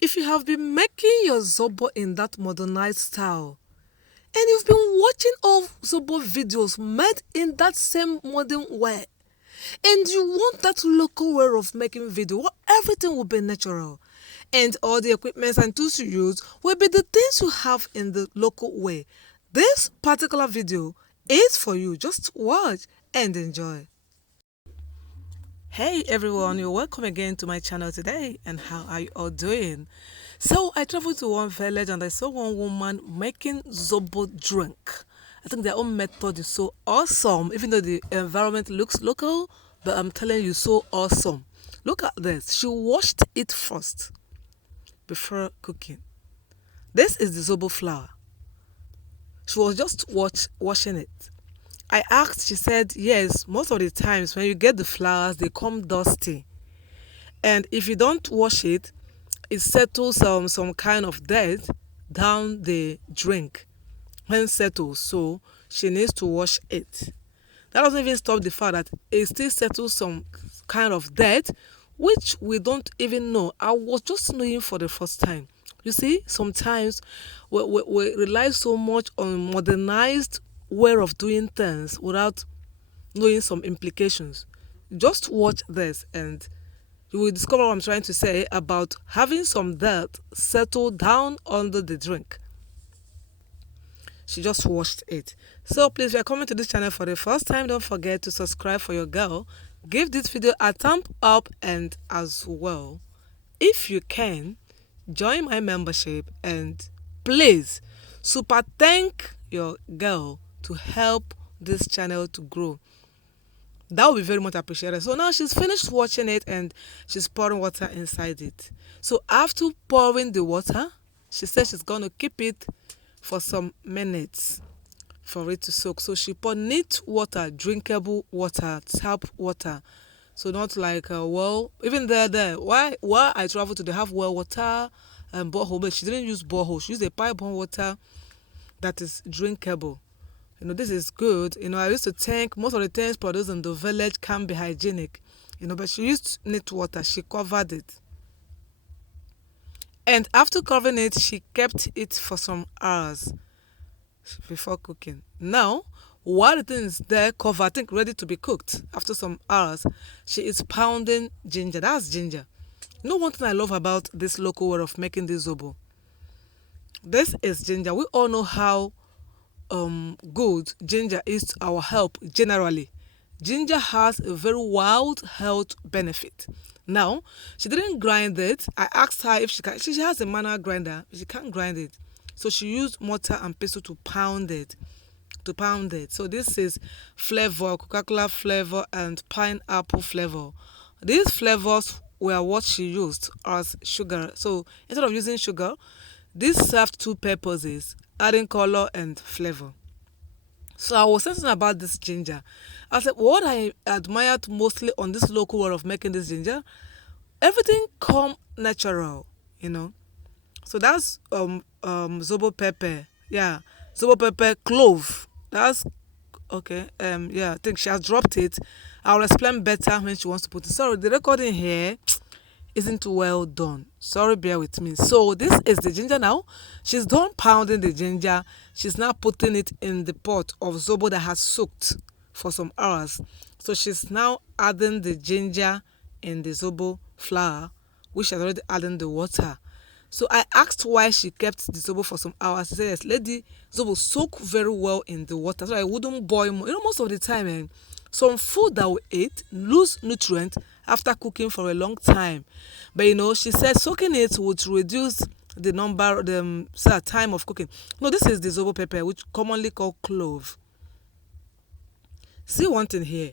If you have been making your Zobo in that modernized style, and you've been watching all Zobo videos made in that same modern way, and you want that local way of making video where everything will be natural, and all the equipments and tools you use will be the things you have in the local way, this particular video is for you. Just watch and enjoy. Hey everyone, you're welcome again to my channel today. And how are you all doing? So I traveled to one village and I saw one woman making Zobo drink. I think their own method is so awesome, even though the environment looks local, but I'm telling you, so awesome. Look at this. She washed it first before cooking. This is the Zobo flour. She was just washing it. I asked, she said, yes, most of the times when you get the flowers, they come dusty. And if you don't wash it, it settles some kind of dirt down the drink. When it settles, so she needs to wash it. That doesn't even stop the fact that it still settles some kind of dirt, which we don't even know. I was just knowing for the first time. You see, sometimes we rely so much on modernized way of doing things without knowing some implications. Just watch this and you will discover what I'm trying to say about having some dirt settle down under the drink. She just washed it. So please, if you're coming to this channel for the first time, don't forget to subscribe for your girl. Give this video a thumb up, and as well, if you can, join my membership and please super thank your girl to help this channel to grow. That would be very much appreciated. So now she's finished watching it and she's pouring water inside it. So after pouring the water, she said she's going to keep it for some minutes for it to soak. So she poured neat water, drinkable water, tap water. So not like well, even there. Why I traveled to, they have well water and borehole, but she didn't use borehole. She used a pipe borne water that is drinkable. This is good. I used to think most of the things produced in the village can be hygienic. But she used neat water. She covered it. And after covering it, she kept it for some hours before cooking. Now, while the thing is there covered, I think ready to be cooked, after some hours, she is pounding ginger. That's ginger. One thing I love about this local way of making this Zobo. This is ginger. We all know how good ginger is to our health generally. Ginger has a very wild health benefit. Now, she didn't grind it. I asked her if she can. She has a manual grinder, but she can't grind it. So she used mortar and pestle to pound it. So this is flavor, Coca-Cola flavor and pineapple flavor. These flavors were what she used as sugar. So instead of using sugar, this served two purposes: adding color and flavor. So I was thinking about this ginger. I said, what I admired mostly on this local way of making this ginger, everything come natural. So that's Zobo pepper. Yeah, Zobo pepper, clove. That's okay. Yeah, I think she has dropped it. I'll explain better when she wants to put it. Sorry, the recording here isn't well done. Sorry, bear with me. So this is the ginger now. She's done pounding the ginger. She's now putting it in the pot of Zobo that has soaked for some hours. So she's now adding the ginger in the Zobo flour, which has already added the water. So I asked why she kept the Zobo for some hours. She said, yes, let the Zobo soak very well in the water so I wouldn't boil more. Most of the time, some food that we eat lose nutrient after cooking for a long time. But she said soaking it would reduce the time of cooking. No, this is the Zobo pepper, which commonly called clove. See one thing here.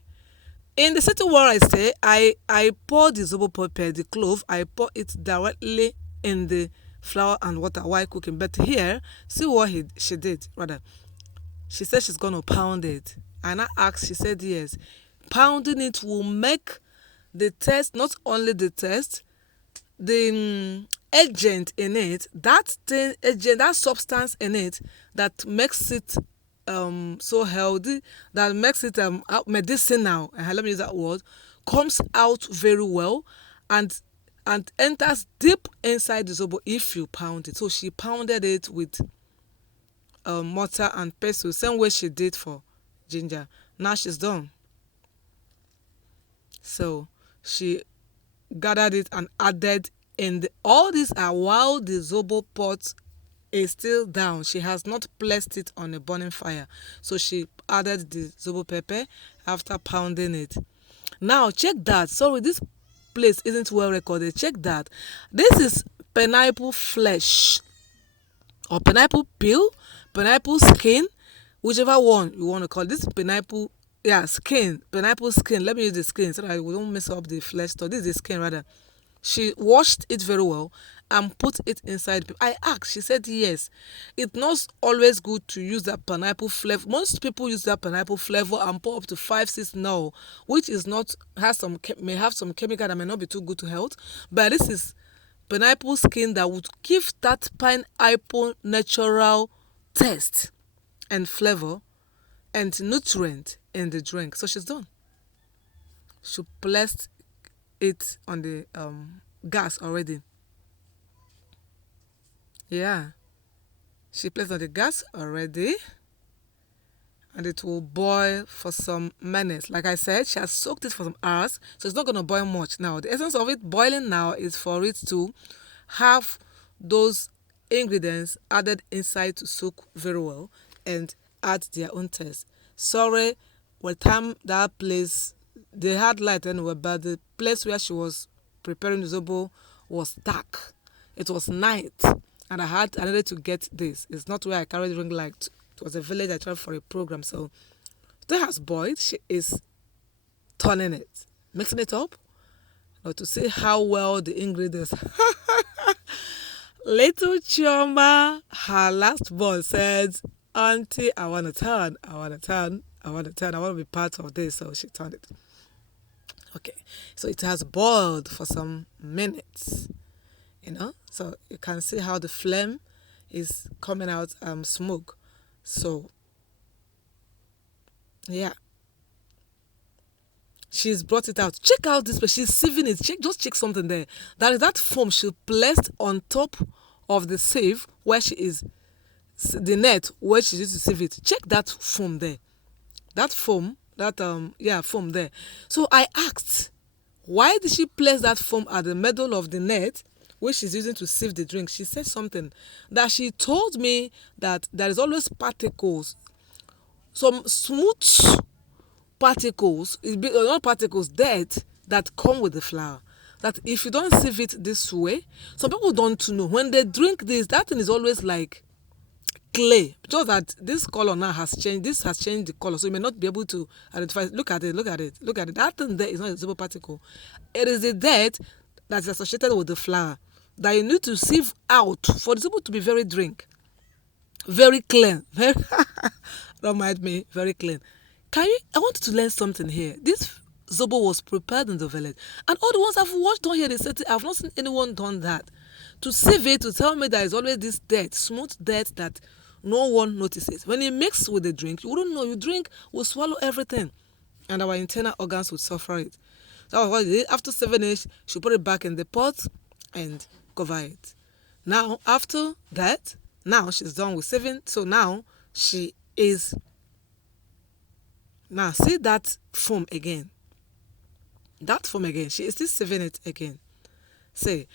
In the city where I stay, I pour the Zobo pepper, the clove, I pour it directly in the flour and water while cooking. But here, see what she did, rather. She said she's going to pound it. And I asked, she said yes. Pounding it will make the taste, not only the taste, the agent in it, that substance in it that makes it so healthy, that makes it medicinal, let me use that word, comes out very well. And and enters deep inside the Zobo if you pound it. So she pounded it with mortar and pestle, same way she did for ginger. Now she's done. So she gathered it and added in all these are while the Zobo pot is still down. She has not placed it on a burning fire. So she added the Zobo pepper after pounding it. Now check that. Sorry, this place isn't well recorded. Check that. This is pineapple flesh or pineapple peel, pineapple skin, whichever one you want to call it. This pineapple, yeah, skin, pineapple skin. Let me use the skin so that we don't mess up the flesh. So this is the skin rather. She washed it very well and put it inside. I asked, she said yes. It's not always good to use that pineapple flavor. Most people use that pineapple flavor and pour up to 5-6 now, which is not may have some chemical that may not be too good to health. But this is pineapple skin that would give that pineapple natural taste and flavor and nutrient in the drink. So she's done. She placed it on the gas already. Yeah, she placed on the gas already, and it will boil for some minutes. Like I said, she has soaked it for some hours, so it's not going to boil much now. The essence of it boiling now is for it to have those ingredients added inside to soak very well and add their own taste. Sorry, by the time that place, they had light anyway, but the place where she was preparing the Zobo was dark. It was night, and I needed to get this. It's not where I carried ring light. It was a village I traveled for a program. So that has boiled. She is turning it, mixing it up, to see how well the ingredients. Little Chioma, her last born said, "Auntie, I want to turn. I want to turn. I want to turn. I want to be part of this." So she turned it. Okay, so it has boiled for some minutes, so you can see how the flame is coming out smoke. So yeah, she's brought it out. Check out this, but she's sieving it. Just check something there. That is that foam she placed on top of the sieve where she is, the net where she used to sieve it. Check that foam there. That foam, foam there. So I asked, why did she place that foam at the middle of the net which she's using to sieve the drink? She said something that she told me that there is always particles, some smooth particles, not particles, dirt that come with the flour. That if you don't sieve it this way, some people don't know. When they drink this, that thing is always like clay. Just that this color now has changed. This has changed the color, so you may not be able to identify. Look at it. Look at it. Look at it. That thing there is not a Zobo particle. It is a dirt that is associated with the flour that you need to sieve out for the Zobo to be very very clean. Don't mind me. Very clean. I want you to learn something here. This Zobo was prepared in the village, and all the ones I've watched on here, they said I've not seen anyone done that. To sieve it, to tell me there is always this dirt, smooth dirt that no one notices. When you mix with the drink, you wouldn't know. Your drink will swallow everything, and our internal organs would suffer it. So that was what she did. After 7 days, she put it back in the pot and cover it. Now, after that, now she's done with sieving. So now she is. Now see that foam again. That foam again. She is still sieving it again. See.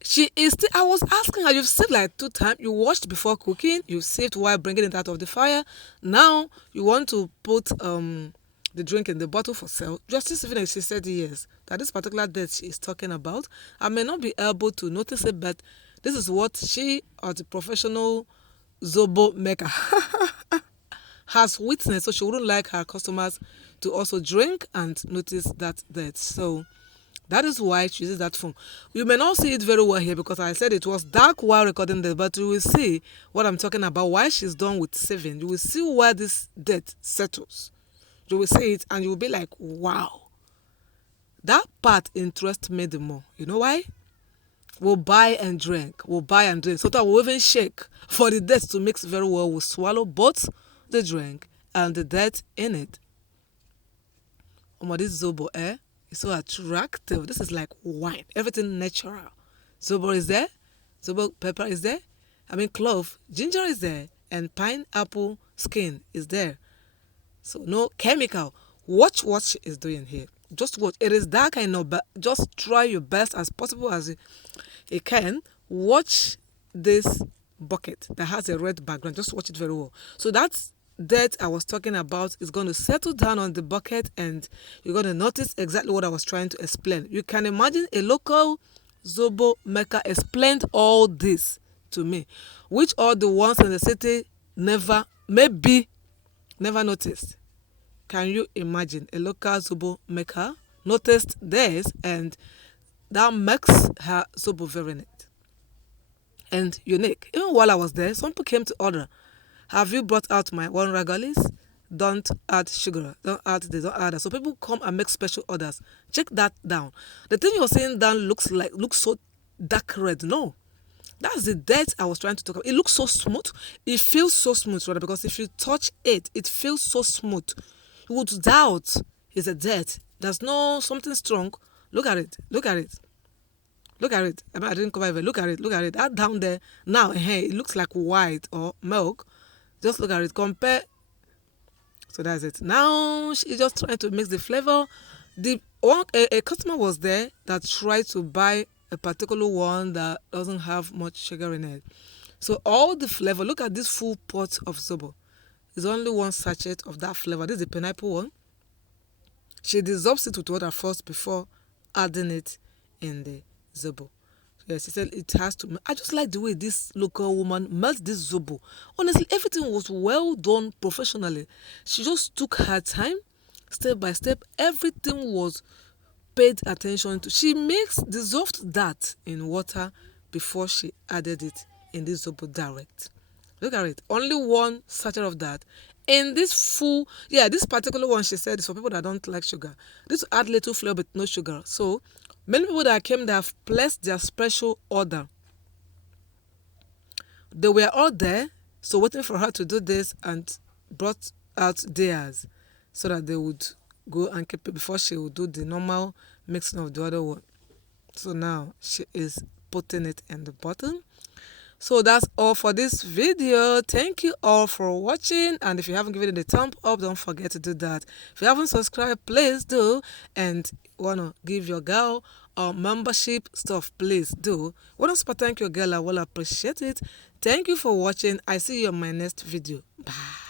She is still, I was asking her, you've sieved like 2 times, you washed before cooking, you sieved while bringing it out of the fire. Now you want to put the drink in the bottle for sale. Just sieving it, she said yes. That this particular dirt she is talking about, I may not be able to notice it, but this is what she, or the professional Zobo maker, has witnessed. So she wouldn't like her customers to also drink and notice that dirt. So that is why she uses that foam. You may not see it very well here because I said it was dark while recording this, but you will see what I'm talking about, why she's done with sieving. You will see where this dirt settles. You will see it and you will be like, wow. That part interests me the more. You know why? We'll buy and drink. We'll buy and drink. So that we'll even shake for the dirt to mix very well. We'll swallow both the drink and the dirt in it. This Zobo, It's so attractive. This is like wine. Everything natural. Zobo is there. Zobo pepper is there. I mean clove. Ginger is there. And pineapple skin is there. So no chemical. Watch what she is doing here. Just watch. It is dark, I know, but just try your best as possible as you can. Watch this bucket that has a red background. Just watch it very well. So that's dirt I was talking about is going to settle down on the bucket, and you're going to notice exactly what I was trying to explain. You can imagine a local Zobo maker explained all this to me, which all the ones in the city maybe never noticed. Can you imagine a local Zobo maker noticed this, and that makes her Zobo very neat and unique. Even while I was there, some people came to order. Have you brought out my one ragalis? Don't add sugar. Don't add this. Don't add that. So people come and make special orders. Check that down. The thing you're saying down looks so dark red. No, that's the dirt I was trying to talk about. It looks so smooth. It feels so smooth, rather, because if you touch it, it feels so smooth. You would doubt it's a dirt. There's no something strong. Look at it. Look at it. Look at it. I didn't come over. Look at it. Look at it. That down there now, hey, it looks like white or milk. Just look at it. Compare. So that's it. Now she's just trying to mix the flavor. A customer was there that tried to buy a particular one that doesn't have much sugar in it. So all the flavor. Look at this full pot of Zobo. There's only one sachet of that flavor. This is the pineapple one. She dissolves it with water first before adding it in the Zobo. Yes, she said it has to. I just like the way this local woman melts this Zobo. Honestly, everything was well done professionally. She just took her time, step by step. Everything was paid attention to. She dissolved that in water before she added it in this Zobo direct. Look at it. Only one sachet of that. In this this particular one, she said, is for people that don't like sugar. This will add little flavor but no sugar. So many people that came, they have placed their special order. They were all there, so waiting for her to do this, and brought out theirs so that they would go and keep it before she would do the normal mixing of the other one. So now she is putting it in the bottle. So that's all for this video. Thank you all for watching, and if you haven't given it a thumb up, don't forget to do that. If you haven't subscribed, please do, and wanna give your girl membership stuff, please do. Wanna super thank your girl, I will appreciate it. Thank you for watching. I see you on my next video. Bye.